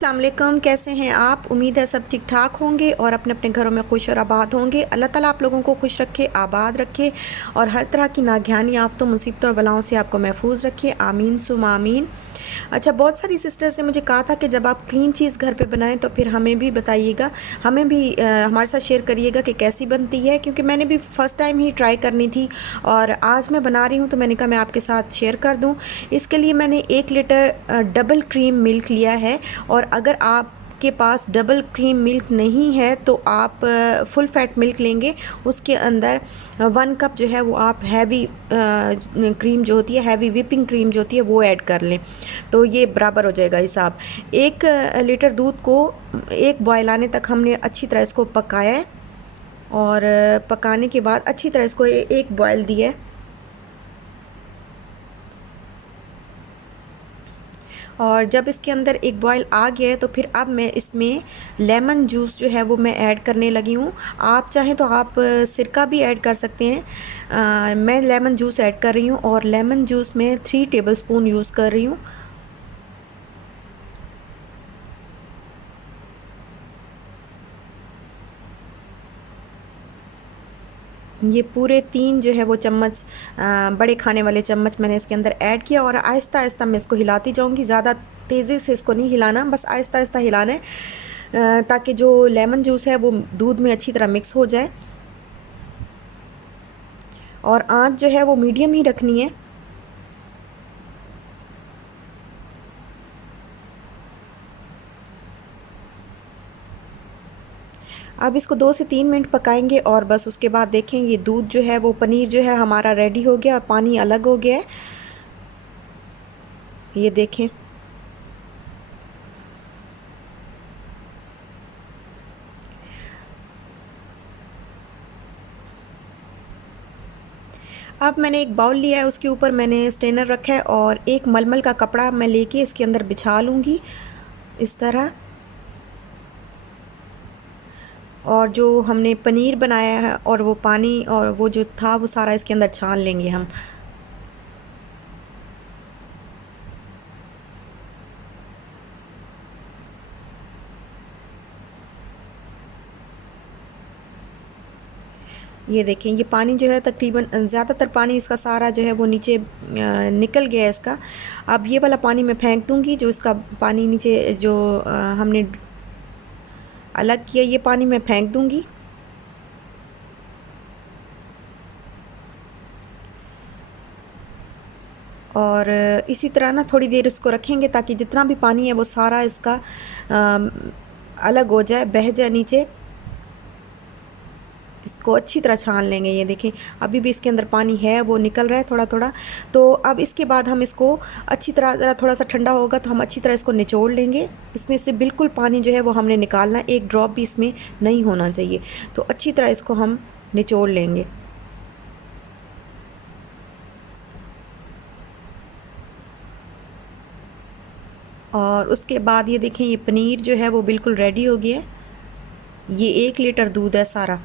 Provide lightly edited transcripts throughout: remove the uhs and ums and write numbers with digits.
अस्सलामुअलैकुम, कैसे हैं आप। उम्मीद है सब ठीक ठाक होंगे और अपने अपने घरों में खुश और आबाद होंगे। अल्लाह ताला आप लोगों को खुश रखे, आबाद रखे और हर तरह की नागहानी आफतों, मुसीबतों और बलाओं से आपको महफूज रखे। आमीन सुमा आमीन। अच्छा, बहुत सारी सिस्टर्स ने मुझे कहा था कि जब आप क्रीम चीज़ घर पे बनाएं तो फिर हमें भी बताइएगा, हमें भी हमारे साथ शेयर करिएगा कि कैसी बनती है, क्योंकि मैंने भी फ़र्स्ट टाइम ही ट्राई करनी थी और आज मैं बना रही हूँ तो मैंने कहा मैं आपके साथ शेयर कर दूँ। इसके लिए मैंने 1 लीटर डबल क्रीम मिल्क लिया है और अगर आप के पास डबल क्रीम मिल्क नहीं है तो आप फुल फैट मिल्क लेंगे। उसके अंदर 1 कप जो है वो आप हैवी क्रीम जो होती है, हैवी विपिंग क्रीम जो होती है वो ऐड कर लें, तो ये बराबर हो जाएगा हिसाब। 1 लीटर दूध को एक बॉयल आने तक हमने अच्छी तरह इसको पकाया है और पकाने के बाद अच्छी तरह इसको एक बॉयल दिया है और जब इसके अंदर एक बॉयल आ गया है तो फिर अब मैं इसमें लेमन जूस जो है वो मैं ऐड करने लगी हूँ। आप चाहें तो आप सिरका भी ऐड कर सकते हैं। मैं लेमन जूस ऐड कर रही हूँ और लेमन जूस में 3 टेबलस्पून यूज़ कर रही हूँ। ये पूरे 3 जो है वो चम्मच, बड़े खाने वाले चम्मच मैंने इसके अंदर ऐड किया और आहिस्ता आहिस्ता मैं इसको हिलाती जाऊंगी। ज़्यादा तेज़ी से इसको नहीं हिलाना, बस आहिस्ता आहिस्ता हिलाना है ताकि जो लेमन जूस है वो दूध में अच्छी तरह मिक्स हो जाए। और आंच जो है वो मीडियम ही रखनी है। अब इसको 2 से 3 मिनट पकाएंगे और बस उसके बाद देखें ये दूध जो है वो, पनीर जो है हमारा रेडी हो गया और पानी अलग हो गया है, ये देखें। अब मैंने एक बाउल लिया है, उसके ऊपर मैंने स्ट्रेनर रखा है और एक मलमल का कपड़ा मैं लेके इसके अंदर बिछा लूँगी इस तरह। और जो हमने पनीर बनाया है और वो पानी और वो जो था वो सारा इसके अंदर छान लेंगे हम। ये देखें, ये पानी जो है तकरीबन ज़्यादातर पानी इसका सारा जो है वो नीचे निकल गया है इसका। अब ये वाला पानी मैं फेंक दूँगी, जो इसका पानी नीचे जो हमने अलग किया, ये पानी मैं फेंक दूँगी। और इसी तरह ना थोड़ी देर इसको रखेंगे ताकि जितना भी पानी है वो सारा इसका अलग हो जाए, बह जाए नीचे। इसको अच्छी तरह छान लेंगे। ये देखें, अभी भी इसके अंदर पानी है वो निकल रहा है थोड़ा थोड़ा। तो अब इसके बाद हम इसको अच्छी तरह, ज़रा थोड़ा सा ठंडा होगा तो हम अच्छी तरह इसको निचोड़ लेंगे। इसमें से बिल्कुल पानी जो है वो हमने निकालना, एक ड्रॉप भी इसमें नहीं होना चाहिए। तो अच्छी तरह इसको हम निचोड़ लेंगे। और उसके बाद ये देखें, ये पनीर जो है वो बिल्कुल रेडी हो गया है। ये 1 लीटर दूध है सारा।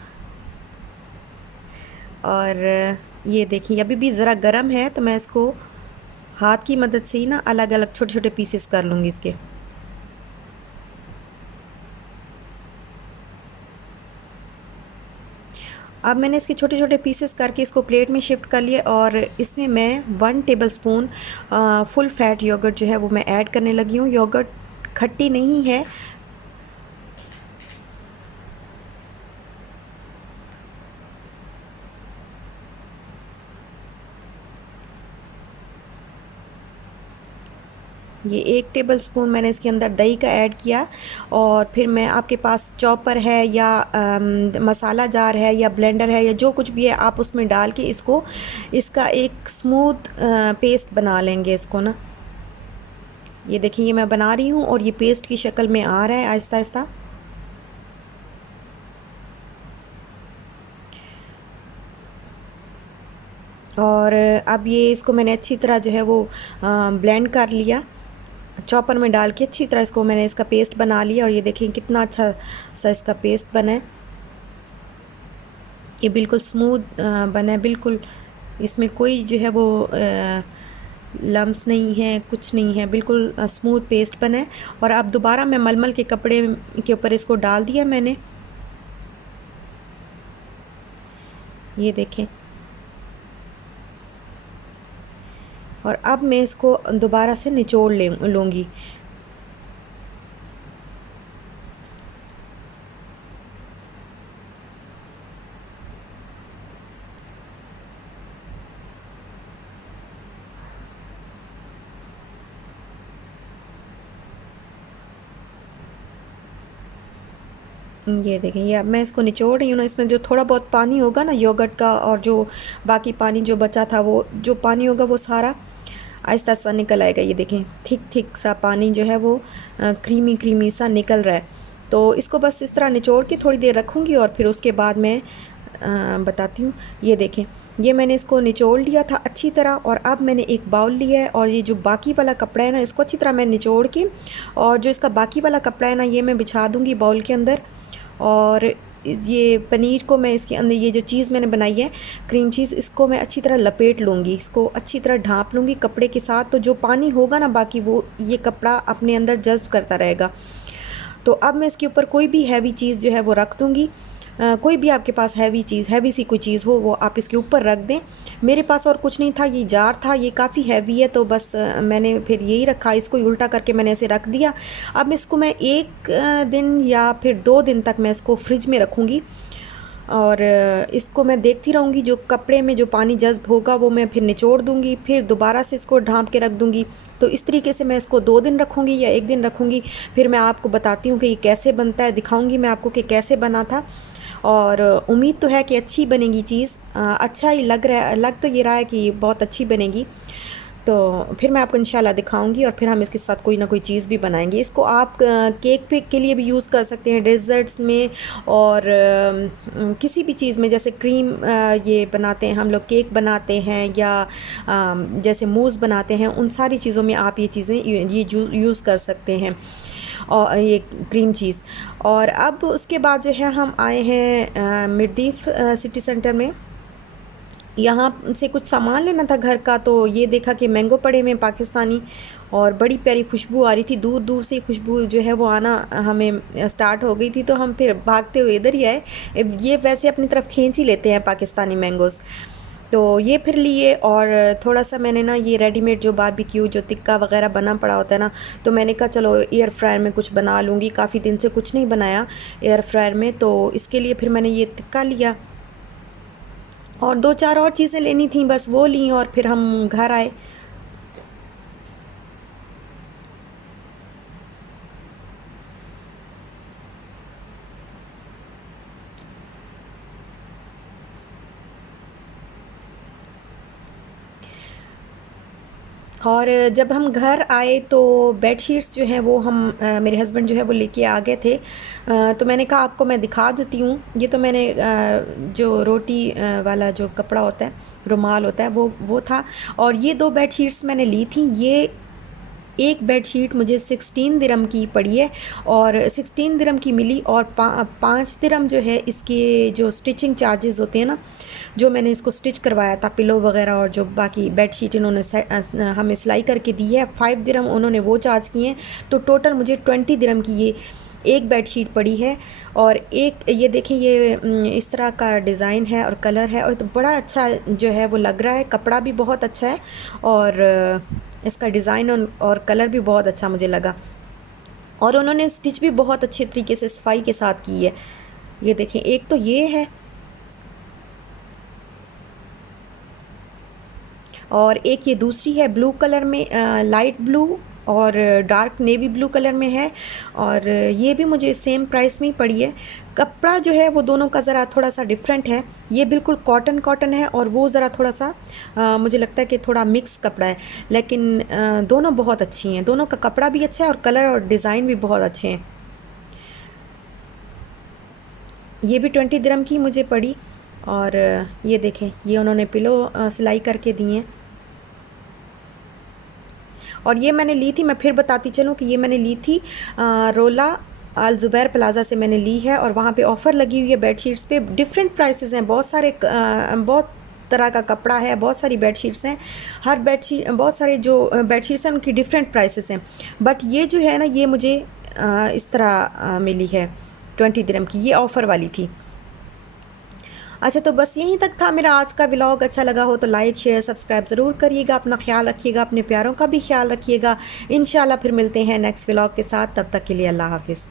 और ये देखिए अभी भी ज़रा गर्म है तो मैं इसको हाथ की मदद से ही ना अलग अलग छोटे छोटे पीसेस कर लूँगी इसके। अब मैंने इसके छोटे छोटे पीसेस करके इसको प्लेट में शिफ्ट कर लिया और इसमें मैं 1 टेबलस्पून फुल फैट योगर्ट जो है वो मैं ऐड करने लगी हूँ। योगर्ट खट्टी नहीं है। ये 1 टेबलस्पून मैंने इसके अंदर दही का ऐड किया और फिर मैं, आपके पास चॉपर है या मसाला जार है या ब्लेंडर है या जो कुछ भी है, आप उसमें डाल के इसको, इसका एक स्मूथ पेस्ट बना लेंगे इसको ना। ये देखिए, ये मैं बना रही हूँ और ये पेस्ट की शक्ल में आ रहा है आहिस्ता आहिस्ता। और अब ये इसको मैंने अच्छी तरह जो है वो ब्लेंड कर लिया, चॉपर में डाल के अच्छी तरह इसको मैंने इसका पेस्ट बना लिया। और ये देखें कितना अच्छा सा इसका पेस्ट बना है। ये बिल्कुल स्मूथ बना है, बिल्कुल इसमें कोई जो है वो लम्स नहीं है, कुछ नहीं है, बिल्कुल स्मूथ पेस्ट बना है। और अब दोबारा मैं मलमल के कपड़े के ऊपर इसको डाल दिया मैंने, ये देखें। और अब मैं इसको दोबारा से निचोड़ लूँगी। ये देखें, ये अब मैं इसको निचोड़ रही हूँ ना, इसमें जो थोड़ा बहुत पानी होगा ना योगर्ट का, और जो बाकी पानी जो बचा था, वो जो पानी होगा वो सारा आहिस्ता आहिस्ता निकल आएगा। ये देखें, थिक थिक सा पानी जो है वो क्रीमी क्रीमी सा निकल रहा है। तो इसको बस इस तरह निचोड़ के थोड़ी देर रखूँगी और फिर उसके बाद मैं बताती हूँ। ये देखें, ये मैंने इसको निचोड़ लिया था अच्छी तरह, और अब मैंने एक बाउल लिया है, और ये जो बाकी वाला कपड़ा है ना, इसको अच्छी तरह मैं निचोड़ के, और जो इसका बाकी वाला कपड़ा है ना, ये मैं बिछा दूँगी बाउल के अंदर। और ये पनीर को मैं इसके अंदर, ये जो चीज़ मैंने बनाई है क्रीम चीज़, इसको मैं अच्छी तरह लपेट लूँगी, इसको अच्छी तरह ढाँप लूँगी कपड़े के साथ। तो जो पानी होगा ना बाकी, वो ये कपड़ा अपने अंदर जज्ब करता रहेगा। तो अब मैं इसके ऊपर कोई भी हैवी चीज़ जो है वो रख दूँगी। कोई भी आपके पास हैवी चीज़, हैवी सी कोई चीज़ हो, वो आप इसके ऊपर रख दें। मेरे पास और कुछ नहीं था, ये जार था, ये काफ़ी हैवी है, तो बस मैंने फिर यही रखा, इसको ही उल्टा करके मैंने ऐसे रख दिया। अब इसको मैं 1 दिन या फिर 2 दिन तक मैं इसको फ्रिज में रखूँगी, और इसको मैं देखती रहूँगी। जो कपड़े में जो पानी जज़्ब होगा वो मैं फिर निचोड़ दूँगी, फिर दोबारा से इसको ढाँप के रख दूँगी। तो इस तरीके से मैं इसको 2 दिन रखूँगी या 1 दिन रखूँगी। फिर मैं आपको बताती हूँ कि ये कैसे बनता है, दिखाऊँगी मैं आपको कि कैसे बना था। और उम्मीद तो है कि अच्छी बनेगी चीज़। अच्छा ही लग रहा है, लग तो ये रहा है कि बहुत अच्छी बनेगी। तो फिर मैं आपको इंशाल्लाह दिखाऊंगी, और फिर हम इसके साथ कोई ना कोई चीज़ भी बनाएंगे। इसको आप केक पे के लिए भी यूज़ कर सकते हैं, डेज़र्ट्स में, और किसी भी चीज़ में, जैसे क्रीम ये बनाते हैं हम लोग, केक बनाते हैं, या जैसे मूज़ बनाते हैं, उन सारी चीज़ों में आप ये चीज़ें ये यूज़ कर सकते हैं, और ये क्रीम चीज़। और अब उसके बाद जो है हम आए हैं मिर्दीफ सिटी सेंटर में। यहाँ से कुछ सामान लेना था घर का, तो ये देखा कि मैंगो पड़े में पाकिस्तानी, और बड़ी प्यारी खुशबू आ रही थी, दूर दूर से खुशबू जो है वो आना हमें स्टार्ट हो गई थी। तो हम फिर भागते हुए इधर ही आए। ये वैसे अपनी तरफ खींच ही लेते हैं पाकिस्तानी मैंगोज़। तो ये फिर लिए, और थोड़ा सा मैंने ना ये रेडीमेड जो बारबेक्यू जो टिक्का वगैरह बना पड़ा होता है ना, तो मैंने कहा चलो एयर फ्रायर में कुछ बना लूँगी। काफ़ी दिन से कुछ नहीं बनाया एयर फ्रायर में, तो इसके लिए फिर मैंने ये टिक्का लिया, और 2-4 और चीज़ें लेनी थी, बस वो ली, और फिर हम घर आए। और जब हम घर आए तो बेडशीट्स जो हैं वो हम मेरे हस्बैंड जो है वो लेके आ गए थे। तो मैंने कहा आपको मैं दिखा देती हूँ। ये तो मैंने जो रोटी वाला जो कपड़ा होता है, रुमाल होता है, वो था। और ये 2 बेडशीट्स मैंने ली थी। ये एक बेडशीट मुझे 16 दिरहम की पड़ी है, और 16 दिरहम की मिली, और 5 दिरहम जो है इसके जो स्टिचिंग चार्जेस होते हैं ना, जो मैंने इसको स्टिच करवाया था पिलो वगैरह, और जो बाकी बेडशीट इन्होंने हमें सिलाई करके दी है, 5 दिरहम उन्होंने वो चार्ज किए हैं। तो टोटल मुझे 20 दिरहम की ये एक बेडशीट पड़ी है। और एक ये देखें, ये इस तरह का डिज़ाइन है और कलर है, और तो बड़ा अच्छा जो है वो लग रहा है। कपड़ा भी बहुत अच्छा है, और इसका डिज़ाइन और कलर भी बहुत अच्छा मुझे लगा, और उन्होंने स्टिच भी बहुत अच्छे तरीके से सफाई के साथ की है। ये देखें, एक तो ये है, और एक ये दूसरी है ब्लू कलर में, लाइट ब्लू और डार्क नेवी ब्लू कलर में है, और ये भी मुझे सेम प्राइस में ही पड़ी है। कपड़ा जो है वो दोनों का ज़रा थोड़ा सा डिफरेंट है। ये बिल्कुल कॉटन कॉटन है, और वो ज़रा थोड़ा सा मुझे लगता है कि थोड़ा मिक्स कपड़ा है, लेकिन दोनों बहुत अच्छी हैं। दोनों का कपड़ा भी अच्छा है, और कलर और डिज़ाइन भी बहुत अच्छे हैं। ये भी 20 दिरहम की मुझे पड़ी। और ये देखें, ये उन्होंने पिलो सिलाई करके दिए हैं। और ये मैंने ली थी, मैं फिर बताती चलूँ कि ये मैंने ली थी रोला अल ज़ुबैर प्लाज़ा से मैंने ली है, और वहाँ पे ऑफ़र लगी हुई है बेडशीट्स पे। डिफरेंट प्राइसेस हैं, बहुत सारे बहुत तरह का कपड़ा है, बहुत सारी बेडशीट्स हैं। हर बेडशीट, बहुत सारे जो बेडशीट्स हैं उनकी डिफरेंट प्राइसेस हैं, बट ये जो है ना ये मुझे इस तरह मिली है 20 दिरहम की, ये ऑफ़र वाली थी। अच्छा, तो बस यहीं तक था मेरा आज का व्लॉग। अच्छा लगा हो तो लाइक शेयर सब्सक्राइब ज़रूर करिएगा। अपना ख्याल रखिएगा, अपने प्यारों का भी ख्याल रखिएगा। इंशाल्लाह फिर मिलते हैं नेक्स्ट व्लॉग के साथ। तब तक के लिए अल्लाह हाफ़िज़।